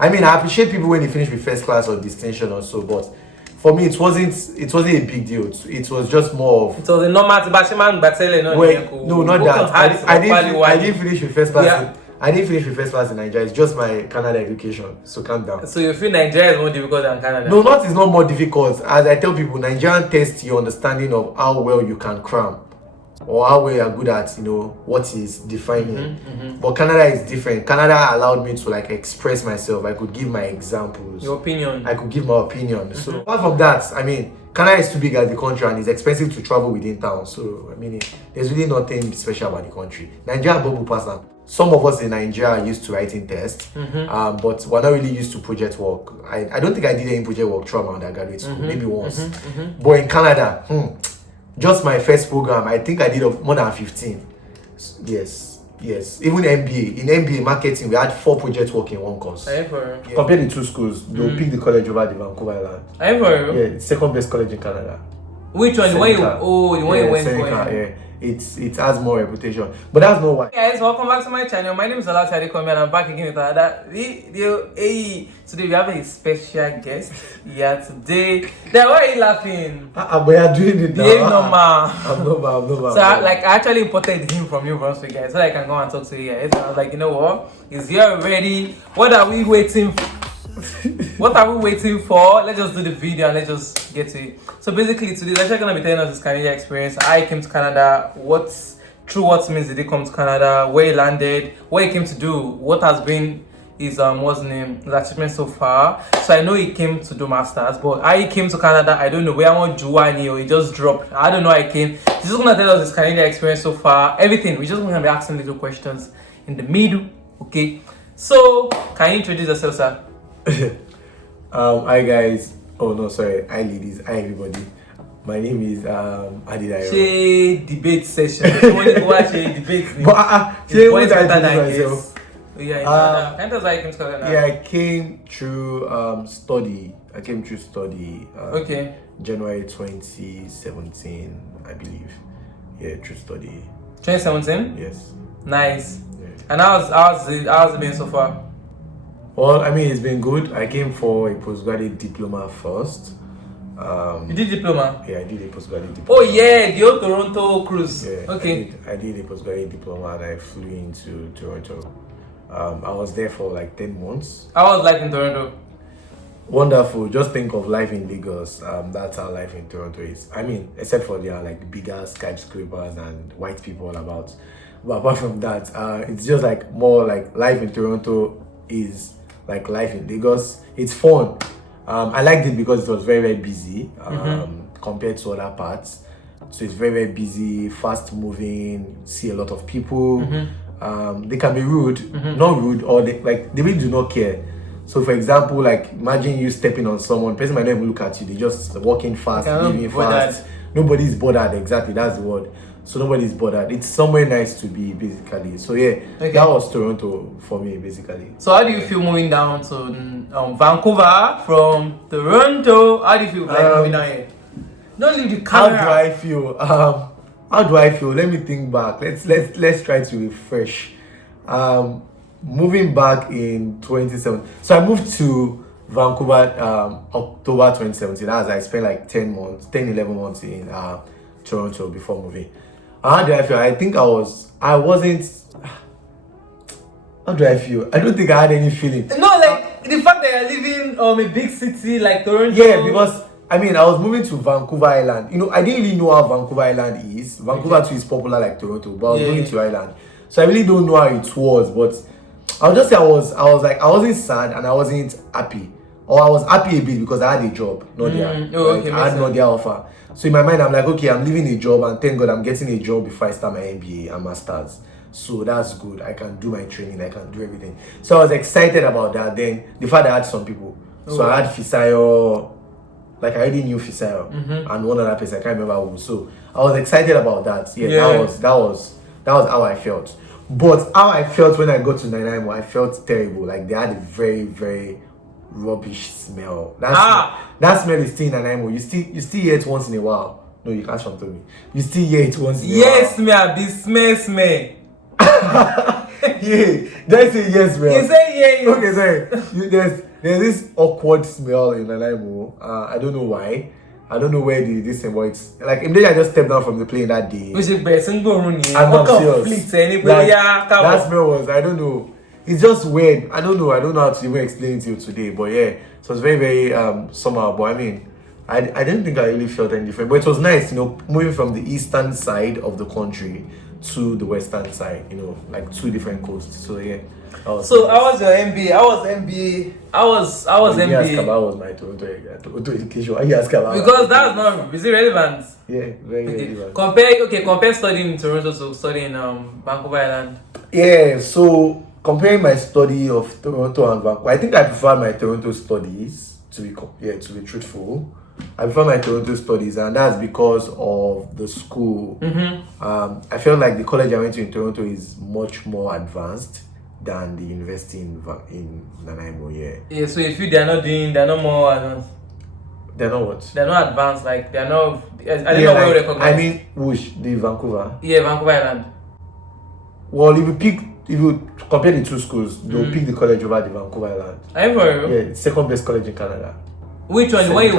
I mean, I appreciate people when they finish with first class or distinction or so, but for me, it wasn't a big deal. It was just more of. It was a normal bashman battle. No, not that. I didn't finish with first class. Yeah. I didn't finish with first class in Nigeria. It's just my Canada education. So calm down. So you feel Nigeria is more difficult than Canada? No, it's not more difficult. As I tell people, Nigerian tests your understanding of how well you can cram, or how well you are good at, what is defining. But Canada is different. Canada allowed me to like express myself. I could give my examples. Your opinion. I could give my opinion. So apart from that, I mean, Canada is too big as the country and it's expensive to travel within town. So I mean, there's really nothing special about the country. Nigeria bubble pass now. Some of us in Nigeria are used to writing tests, but we're not really used to project work. I don't think I did any project work throughout my undergraduate school, maybe once. But in Canada, just my first program, I think I did more than 15. Yes. Even MBA. In MBA marketing, we had 4 project work in one course. Compare the 2 schools, they'll pick the college over the Vancouver Island. Yeah, it's second best college in Canada. Which one? The one you went for? Yeah. It has more reputation, but that's not why. Guys, welcome back to my channel. My name is Alot, and I'm back again with another video. Hey, today we have a special guest here today. Then why are you laughing? We are doing it now. Yeah, normal. I'm normal. So I actually imported him from New Brunswick, guys, so I can go and talk to you guys. I was like, you know what? He's here already. What are we waiting for? What are we waiting for? Let's just do the video and let's just get to it. So basically today he's actually gonna be telling us his Canadian experience, how he came to Canada, what means did he come to Canada, where he landed, what he came to do, what has been his his achievement so far. So I know he came to do masters, but how he came to Canada, I don't know. Where I want Juwani or he just dropped. I don't know how he came. He's just gonna tell us his Canadian experience so far, everything. We're just gonna be asking little questions in the middle. Okay. So can you introduce yourself, sir? Hi guys. Oh no, sorry. Hi ladies. Hi everybody. My name is Adidayo. She debate session. Watch a debate. What I myself. Yeah, can you tell us how you came to Canada? Yeah, I came through study. Okay. January 2017, I believe. Yeah, through study. 2017? Yes. Nice. Yeah. And how's it been so far? Well, I mean, it's been good. I came for a postgraduate diploma first. You did diploma? Yeah, I did a postgraduate diploma. Oh yeah, the old Toronto cruise. Yeah, okay. I did a postgraduate diploma and I flew into Toronto. I was there for like 10 months. How was life in Toronto? Wonderful. Just think of life in Lagos. That's how life in Toronto is. I mean, except for there are like bigger skyscrapers and white people all about. But apart from that, it's just like more like life in Toronto is like life in Lagos. It's fun. I liked it because it was very, very busy compared to other parts. So it's very, very busy, fast moving, see a lot of people. They can be rude, not rude, or they really do not care. So for example, like imagine you stepping on someone, person might not even look at you, they just walking fast, leaving fast. Nobody's bothered, exactly, that's the word. So nobody's bothered. It's somewhere nice to be, basically. So yeah, that was Toronto for me, basically. So how do you feel moving down to Vancouver from Toronto? How do you feel like moving down here? Don't leave the camera. How do I feel? Let me think back. Let's try to refresh. Moving back in 2017. So I moved to Vancouver October 2017. As I spent like 11 months in Toronto before moving. How do I feel? I think I wasn't. How do I feel? I don't think I had any feeling. No, like the fact that you're living a big city like Toronto. Yeah, because I mean I was moving to Vancouver Island. I didn't really know how Vancouver Island is. Vancouver too is popular like Toronto, but I was moving to Island. So I really don't know how it was, but I'll just say I wasn't sad and I wasn't happy. Or I was happy a bit because I had a job, not there. I had not their offer. So in my mind, I'm like, okay, I'm leaving a job and thank God I'm getting a job before I start my MBA and masters. So that's good. I can do my training. I can do everything. So I was excited about that. Then the fact that I had some people. So I had Fisayo, like I already knew Fisayo, and one other person, I can't remember who. So I was excited about that. Yeah. That was how I felt. But how I felt when I got to Nanaimo, I felt terrible. Like they had a very, very rubbish smell. That smell is still in Nanaimo. You still hear it once in a while. No, you can't from me. You still hear it once in a while. Yes, me, I be smell. Yeah, yeah. Did I say yes, bro? You say yeah. Okay, sorry. There's this awkward smell in Nanaimo. I don't know why. I don't know where this thing, but it's like immediately I just stepped down from the plane that day. Which is best and go run here. I'm serious. That smell was, I don't know. It's just weird. I don't know how to even explain it to you today. But yeah, so it's very, very somehow. But I mean, I didn't think I really felt any different. But it was nice, moving from the eastern side of the country to the western side, like two different coasts. So yeah. So how was your MBA? I was MBA. I was MBA. You asked about was my Toronto education. Why you ask about? Because that's not, is it relevant? Yeah, very relevant. Compare studying in Toronto to studying in Vancouver Island. Yeah, so comparing my study of Toronto and Vancouver, I think I prefer my Toronto studies to be truthful. I prefer my Toronto studies, and that's because of the school. I felt like the college I went to in Toronto is much more advanced than the university in Nanaimo. Yeah, so if they're not more advanced. They're not what? They're not advanced, like they're not. I don't know where recognized. I mean, which the Vancouver? Yeah, Vancouver Island. Well, if you compare the two schools, they'll pick the college over the Vancouver Island. Are you for real? Yeah, second best college in Canada. Which one? The one you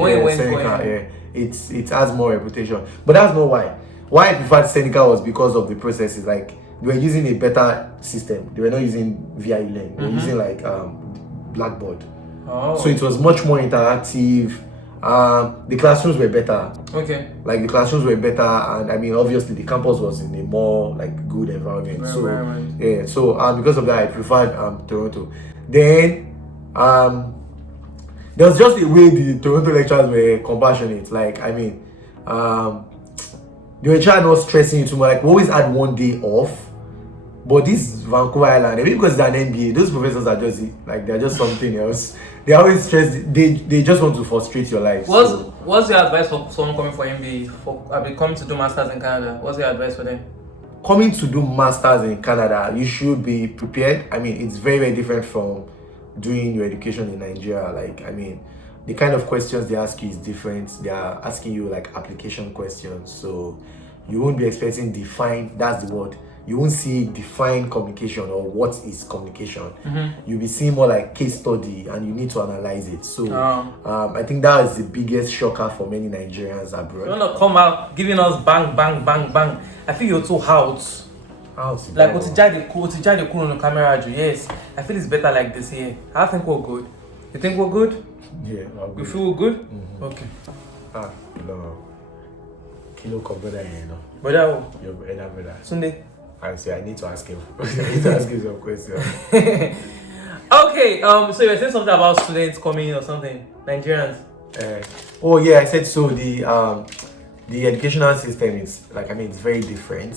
went for? Yeah, it has more reputation, but that's not why. Why I preferred Seneca was because of the processes. Like they were using a better system. They were not using VIE Learn. They were using like Blackboard. Oh. So it was much more interactive. The classrooms were better. Okay. Like the classrooms were better, and I mean obviously the campus was in a more like good environment. Yeah. So because of that, I preferred Toronto. Then there was just the way the Toronto lecturers were compassionate. Like I mean, they were trying not stressing you too much. Like we always had one day off. But this Vancouver Island, maybe because they're an MBA, those professors are just like they're just something else. They always stress. They just want to frustrate your life. What's your advice for someone coming for MBA coming to do masters in Canada? What's your advice for them? Coming to do masters in Canada, you should be prepared. I mean, it's very, very different from doing your education in Nigeria. Like, I mean, the kind of questions they ask you is different. They are asking you like application questions, so you won't be expecting defined. That's the word. You won't see defined communication or what is communication. You'll be seeing more like case study, and you need to analyze it. So I think that is the biggest shocker for many Nigerians abroad. You wanna come out giving us bang bang bang bang? I feel you're too out. Like what the cool on the camera. Yes, I feel it's better like this here. I think we're good. You think we're good? Yeah, we feel we're good. Okay. No. Kilo brother, Brother, your brother. Sunday. I need to ask him. I need to ask him some questions. Okay. So you were saying something about students coming or something, Nigerians. I said so. The educational system is like it's very different.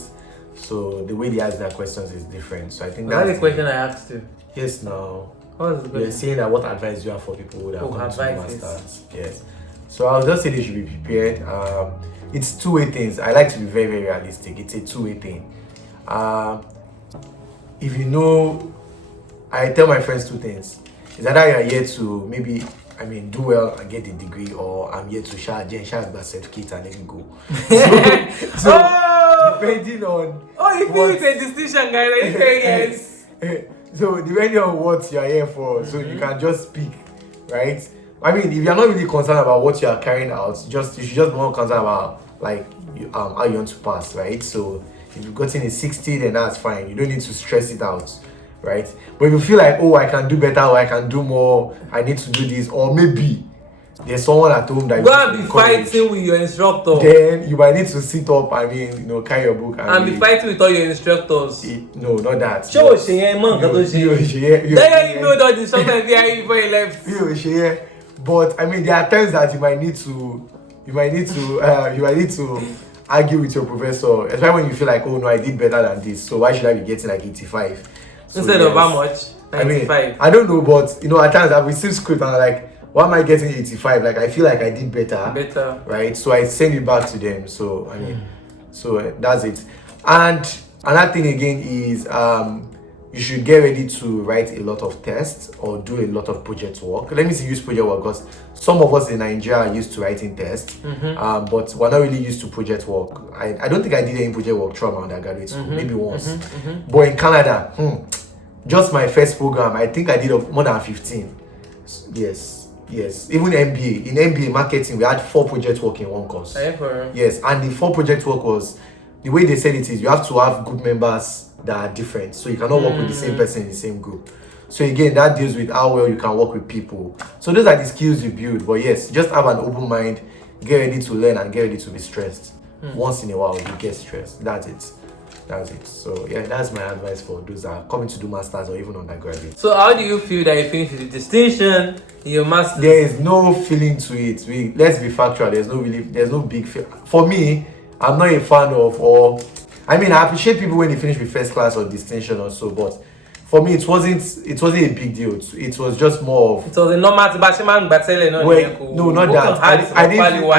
So the way they ask their questions is different. So I think that's the question I asked you. Yes. Now. What was the question? You're saying that what advice do you have for people that come to masters? Yes. So I'll just say they should be prepared. It's two-way things. I like to be very, very realistic. It's a two-way thing. If you know, I tell my friends two things. It's either you're here to do well and get a degree, or I'm here to share the certificate and let me go. So depending on you feel it's a distinction, guys. Yes. So depending on what you're here for, so you can just speak, right? I mean, if you're not really concerned about what you are carrying out, you should just be more concerned about like how you want to pass, right? So if you've gotten a 60, then that's fine. You don't need to stress it out, right? But if you feel like, I can do better, or I can do more, I need to do this, or maybe there's someone at home that go and be fighting with your instructor. Then you might need to sit up. Carry your book and be fighting with all your instructors. No, not that. You know that the instructor behind before you left. But there are times that you might need to argue with your professor, especially when you feel like, oh no, I did better than this, so why should I be getting like 85 instead of how much? 95. I don't know, but at times I've received script and I'm like, why am I getting 85? Like I feel like I did better, right? So I send it back to them. So so that's it. And another thing again is you you should get ready to write a lot of tests or do a lot of project work. Let me see, use project work, because some of us in Nigeria are used to writing tests, but we're not really used to project work. I don't think I did any project work throughout my undergraduate school, maybe once. But in Canada, just my first program, I think I did more than 15. Yes. Even MBA. In MBA marketing, we had 4 project work in one course. Yes, and the 4 project work was, the way they said it is, you have to have group members that are different, so you cannot work with the same person in the same group. So again, that deals with how well you can work with people. So those are the skills you build. But yes, just have an open mind, get ready to learn, and get ready to be stressed. Once in a while, you get stressed. That's it. So yeah, that's my advice for those that are coming to do masters or even undergraduate. So how do you feel that you finished with the distinction in your masters? There is no feeling to it. Let's be factual. There's no big feel. For me, I'm not a fan of, or I mean, I appreciate people when they finish with first class or distinction or so, but for me, it wasn't a big deal. It was just more of. It was a normal no, not that. I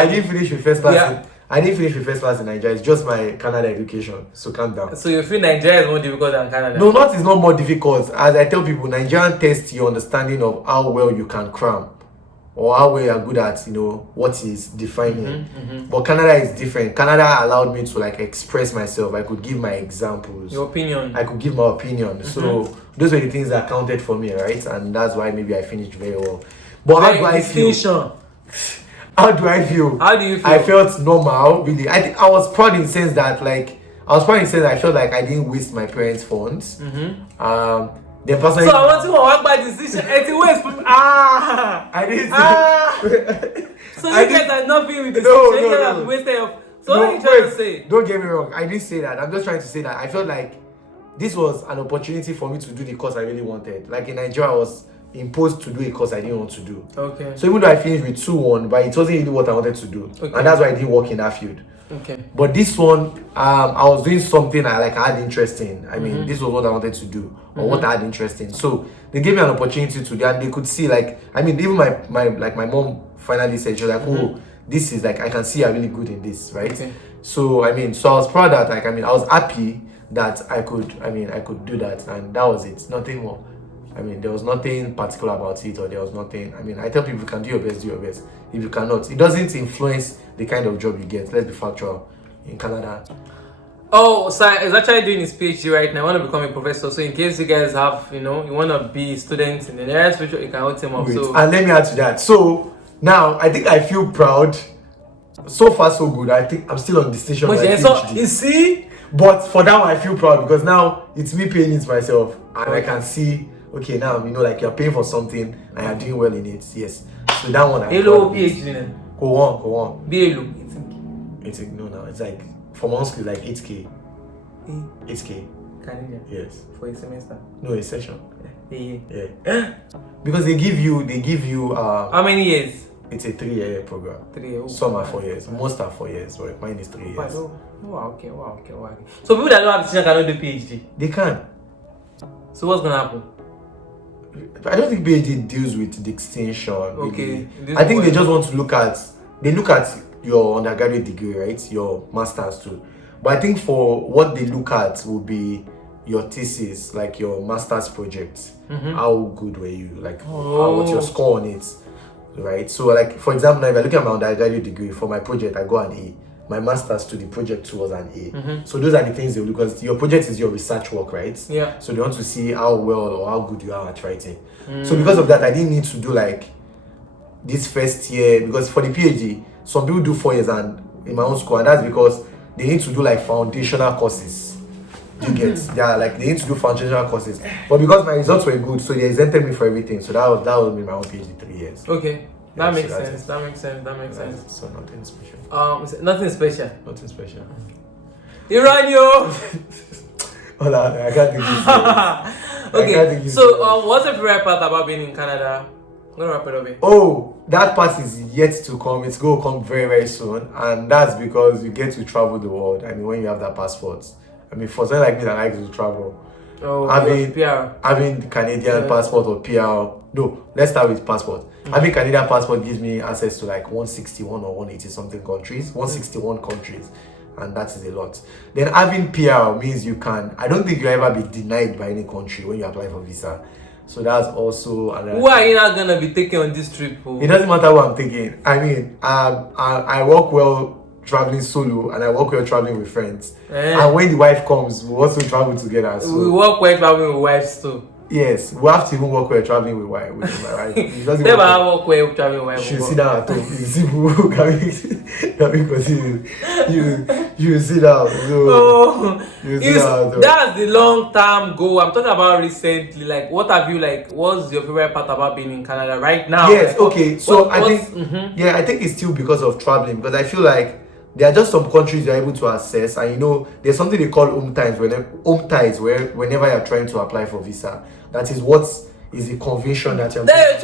didn't finish with first class. Yeah. I didn't finish with first class in Nigeria. It's just my Canada education. So calm down. So you feel Nigeria is more difficult than Canada? No, it's not more difficult. As I tell people, Nigerian tests your understanding of how well you can cram, or how well you are good at, what is defining. But Canada is different. Canada allowed me to like express myself. I could give my examples. Your opinion. I could give my opinion. So those were the things that counted for me, right? And that's why maybe I finished very well. But how do I feel? How do I feel? How do you feel? I felt normal, really. I think I was proud in the sense that I felt like I didn't waste my parents' funds. Then personally, so I want to walk by decision. I didn't. So you guys are not being with the decision. Wasted of. So what are you trying to say? Don't get me wrong. I didn't say that. I'm just trying to say that I felt like this was an opportunity for me to do the course I really wanted. Like in Nigeria, I was imposed to do a course I didn't want to do. Okay. So even though I finished with 2-1, but it wasn't really what I wanted to do. Okay. And that's why I didn't work in that field. Okay. But this one, I was doing something I had interest in. I mean, this was what I wanted to do, or what I had interest in. So they gave me an opportunity to do, and they could see even my mom finally said, she was like, oh, this is I can see you're really good in this, right? Okay. So I was proud that I was happy that I could do that, and that was it. Nothing more. There was nothing particular about it, or there was nothing. I tell people, you can do your best, do your best. If you cannot, it doesn't influence the kind of job you get. Let's be factual. In Canada. Oh, so he's actually doing his PhD right now. I want to become a professor. So in case you guys have, you want to be students in the nearest future, you can hook him up. So. And let me add to that. So now I think I feel proud. So far, so good. I think I'm still on distinction. You see? But for that one, I feel proud because now it's me paying it myself, and I can see. Okay, now you're paying for something and you're doing well in it. Yes. So that one. Hello, PhD. Go on. BLO. It's like for one school 8K. 8K. Canadian. Yes. For a semester. No, a session. Yeah. Because they give you how many years? It's a 3-year program. 3 years. Some are 4 years. Most are 4 years, but mine is 3 years. Wow, okay. So people that don't have decision cannot do PhD. They can. So what's gonna happen? I don't think PhD deals with distinction. Okay. Really. I think they just want to look at your undergraduate degree, right? Your master's too. But I think for what they look at will be your thesis, like your master's project. How good were you? What's your score on it? Right? So for example, now if I look at my undergraduate degree, for my project I got an A. My master's to the project 2 was an A. So those are the things they will, because your project is your research work, right? Yeah. So they want to see how well or how good you are at writing. So because of that, I didn't need to do this first year, because for the PhD, some people do 4 years and in my own school, and that's because they need to do foundational courses. You get? They need to do foundational courses. But because my results were good, so they exempted me for everything. So that would be my own PhD 3 years. Okay. That makes sense. That makes sense. So nothing special. Nothing special. Nothing special. Iranio. Hold on, I can't think this. Okay. So what's your favorite part about being in Canada? I'm gonna wrap it up here. Oh, that part is yet to come. It's going to come very, very soon, and that's because you get to travel the world. when you have that passport. For someone like me that likes to travel. Oh, having Canadian passport or PR. No, let's start with passport. Having Canadian passport gives me access to 161 or 180 something countries, 161 countries. and that is a lot. Then having PR means you can. I don't think you ever be denied by any country when you apply for visa. So that's also another. Who are you not gonna be taking on this trip? It doesn't matter what I'm taking. I mean, I work well traveling solo, and I work well traveling with friends. And when the wife comes, we also travel together. So we work well traveling with wives too. Yes, we have to even work well traveling with my wife. Never work well traveling with wife. She sit down at home. You see who can we continue? You sit down. So that's the long term goal. I'm talking about recently. Like, what have you like? What's your favorite part about being in Canada right now? Yes. Like, okay. So I think it's still because of traveling, because I feel like there are just some countries you're able to access, and there's something they call home ties. Whenever you're trying to apply for visa, that is what is the convention that you're. But that's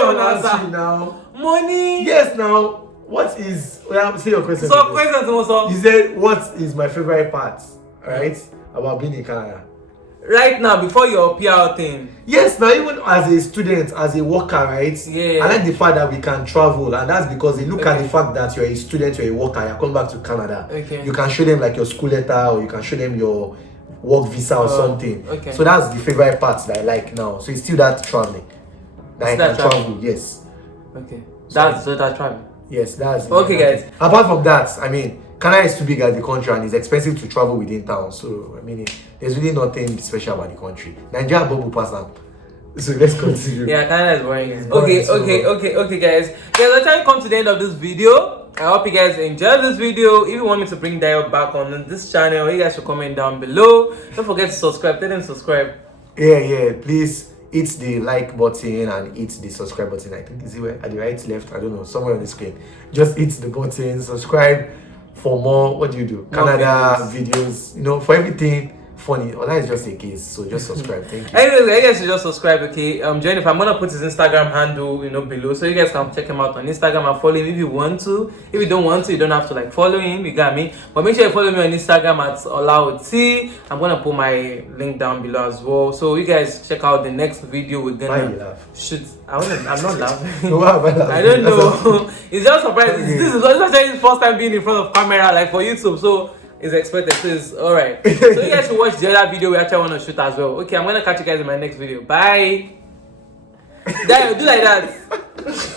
what I'm asking now. Money. Yes. Now, what is? Well, say your question. So questions also. You said, what is my favorite part, right, about being in Canada? Right now, before your PR thing. Yes, now even as a student, as a worker, right? Yeah. I like the fact that we can travel, and that's because they look at the fact that you're a student, you're a worker, you're coming back to Canada. Okay. You can show them like your school letter, or you can show them your work visa or something. Okay. So that's the favorite part that I like now. So it's still that traveling. That I can travel, yes. Okay. That's traveling. Yes, that's okay, guys. Apart from that, I mean, Canada is too big as the country, and it's expensive to travel within town. So I mean, there's really nothing special about the country. Nigeria bubble pass up. So let's continue. Yeah, Canada is boring. Okay, guys. Let's try to come to the end of this video. I hope you guys enjoyed this video. If you want me to bring Dio back on this channel, you guys should comment down below. Don't forget to subscribe. Tell them subscribe. Yeah. Please hit the like button and hit the subscribe button. I think is it at the right, left? I don't know. Somewhere on the screen. Just hit the button. Subscribe for more. What do you do? Canada videos. For everything funny. Well, that is just a case. So just subscribe. Thank you. Anyways, you guys should just subscribe, okay? Jennifer, I'm gonna put his Instagram handle, below, so you guys can check him out on Instagram and follow him if you want to. If you don't want to, you don't have to follow him. You got me. But make sure you follow me on Instagram at alot. I'm gonna put my link down below as well. So you guys check out the next video. We're gonna Why you laugh? shoot. I'm not laughing. Why am I laughing? I don't know. It's just surprising. Okay. This is actually his first time being in front of camera, for YouTube. So it's expected. So it's alright. So you guys should watch the other video we actually want to shoot as well. Okay, I'm gonna catch you guys in my next video. Bye. Do like that.